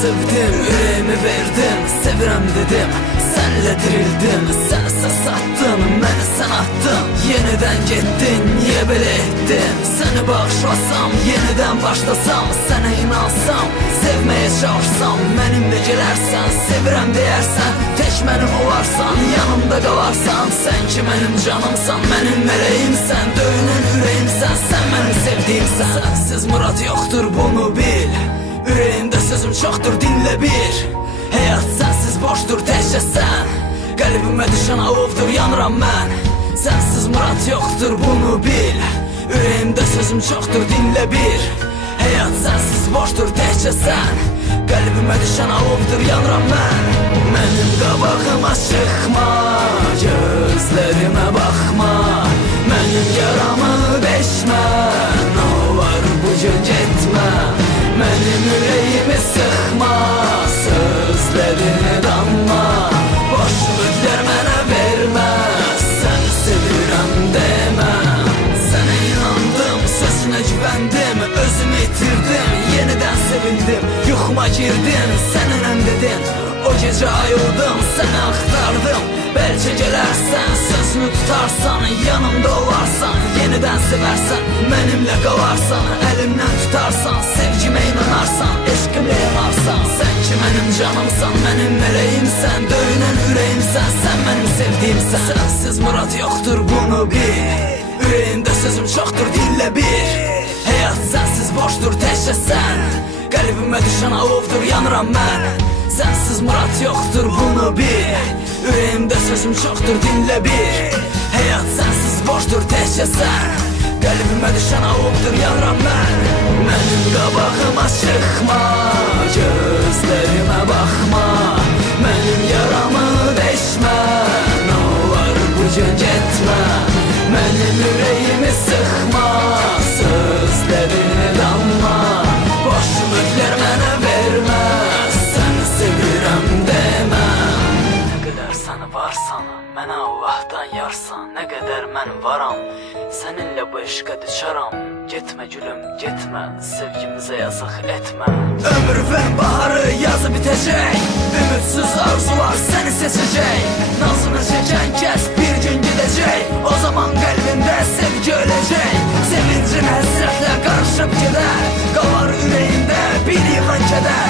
sevdim, ürəyimi verdim, sevirəm dedim, sənlə dirildim. Sənsə satdın, məni sən attın, yenidən getdin, niyə belə etdin? Səni bağışlasam, yenidən başlasam, sənə inansam, sevməyə çalışsam, mənimlə gələrsən, sevirəm deyərsən, tək mənim olarsan, yanımda qalarsan. Sən ki mənim canımsan, mənim mələyimsən, döyünən ürəyimsən, sən mənim sevdiyimsən. Sənsiz murad yoxdur, bunu bil, ürəyimdə sözüm çoxdur, dinlə bir. Həyat sənsiz boşdur, təkcə sən, qəlbimə düşən alovdur, yanıram mən. Sənsiz murad yoxdur, bunu bil, ürəyimdə sözüm çoxdur, dinlə bir. Həyat sənsiz boşdur, təkcə sən, qəlbimə düşən alovdur, yanıram mən. Mənim qabağıma çıxma, gözlərimə baxma, mənim yaramı deşmə, nə olar bu gün getmə. Mənim ürəyimi sıxma, sözlərini danma, boş ümidlər mənə vermə, səni sevirəm demə. Sənə inandım, sözünə güvəndim, özümü itirdim, yenidən sevindim, yuxuma girdin, səninəm dedin. O gecə ayıldım, səni axtardım, bəlkə gələrsən, sözünü tutarsan, yanımda olarsan, yenidən sevərsən, mənimlə qalarsan, əlimdən tutarsan, sevgimə inanarsan, eşqimlə yanarsan. Sən ki mənim canımsan, mənim mələyimsən, döyünən ürəyimsən, sən mənim sevdiyimsən. Sənsiz murad yoxdur, bunu bil, ürəyimdə sözüm çoxdur, dinlə bir. Həyat sənsiz boşdur, təkcə sən, qəlbimə düşən alovdur, yanıram mən. Sənsiz murad yoxdur, bunu bil, ürəyimdə sözüm çoxdur, dinlə bir. Həyat sənsiz boşdur, təkcə sən, qəlbimə düşən alovdur, yanıram mən. Mənim qabağıma çıxma, gözlərimə baxma, mənim yaramı deşmə, nə olar bu gün getmə. Mənim ürəyimi sıxma, sözlərini danma, boş ümidlər mənə vermə, səni sevirəm demə. Nə qədər səni varsan, mənə Allahdan yarsan, nə qədər mən varam, səninlə bu eşqə düşaram. Getmə gülüm, getmə, sevgimizə yazıq etmə. Ömrümün baharı yazı bitəcək, ümidsiz arzular səni seçəcək. Nazını çəkən kəs bir gün gedəcək, o zaman qəlbində sevgi öləcək. Sevincin həsrətlə qarışıb gedər, qalar ürəyində bir yığın kədər.